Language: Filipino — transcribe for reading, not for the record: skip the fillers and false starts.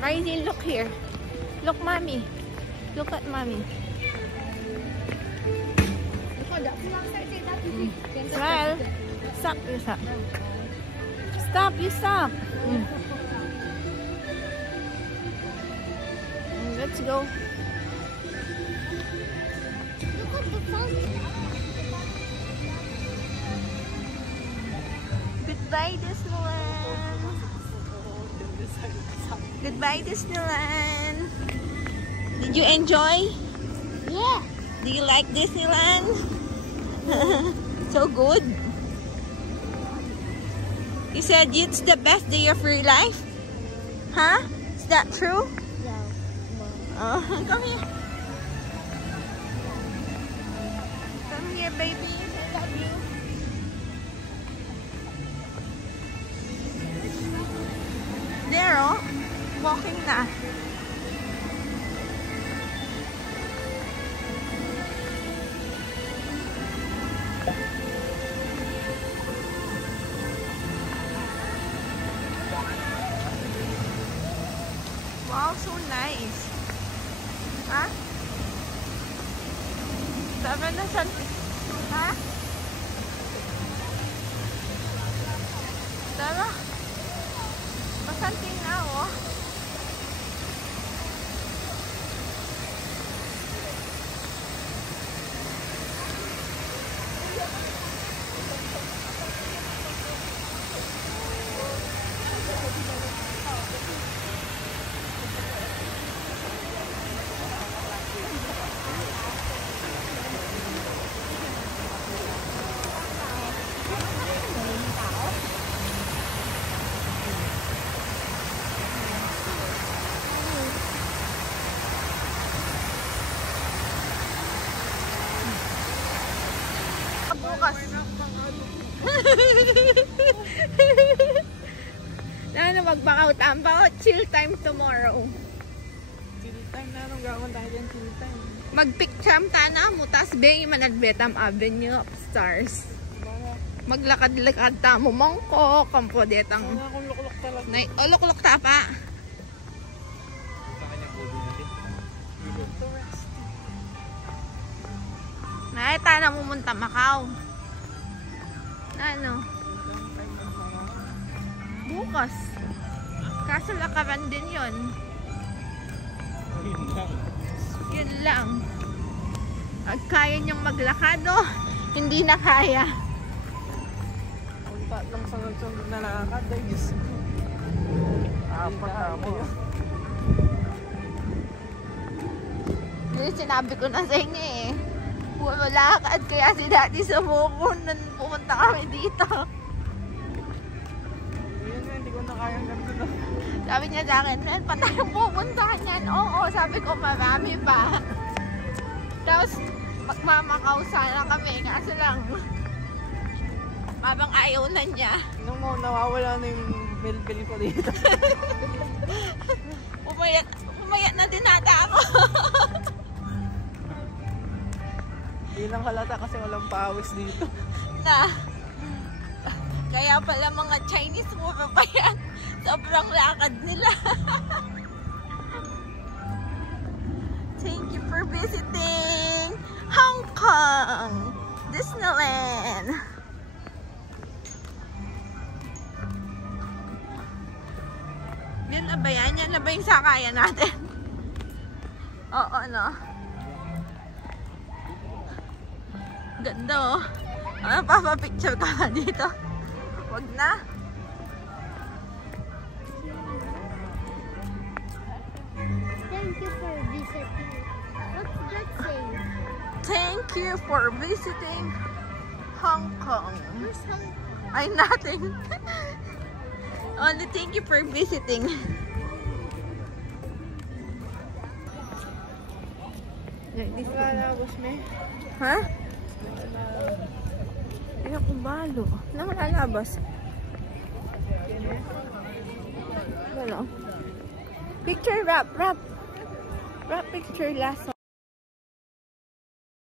Riley, look here. Look, mommy. Look at mommy. Well, stop, you stop. Stop, you stop. Let's go. Goodbye, Disneyland. Goodbye, Disneyland. Did you enjoy? Yeah. Do you like Disneyland? So good. You said it's the best day of your life? Huh? Is that true? No. Oh, come here. Come here, baby. I love you. There, oh. Walking na. Wow, so nice. Huh? Sabi na something. Huh? Tara. Pasanting na, oh. Bukas. Na mag-back out. Chill time tomorrow. Chill time na. Anong gawin tayo dyan? Chill time. Mag-picture na mo. Tas beng manadbetam avenue upstairs. Maglakad-lakad ta mo mongko. Kampo detang. Kung luklok talaga. Luklok ta pa. Naita na mumunta Macau. Ano? Bukas. Kaso lakaran din yun. Yun lang. Pag kaya niyang maglakad, oh. Hindi na kaya. Kung tatlong sunod-sunod na lakad, ay Diyos. Apat na mo. Yun, sinabi ko na sa inyo eh. Puro lakad, kaya si Daddy sumuko nung pumunta kami dito. Yun nga, hindi ko na kayang ganito. Sabi niya sa akin, man, pa tayong pupuntahan yan. Oo, sabi ko, marami pa. Tapos, magmamakau sana kami, kaso lang, mabang ayaw na niya. Nung nawawala na yung bill ko dito. Umayat na din nata ako. Hindi lang halata kasi walang pawis dito. Kaya pala mga Chinese mura pa yan. Sobrang lakad nila. Thank you for visiting Hong Kong Disneyland. Yan na ba yan? Yan na ba yung sakayan natin? Oo, no? Ganda, oh. Ano, papapicture ka na dito? Wag na. Thank you for visiting. What's that saying? Thank you for visiting Hong Kong. Where's Hong Kong? Ay, nothing. Only thank you for visiting. Wala na, boss me. Ha? Ay, ako balo. Na malalabas. Wala. Picture wrap. Wrap picture last.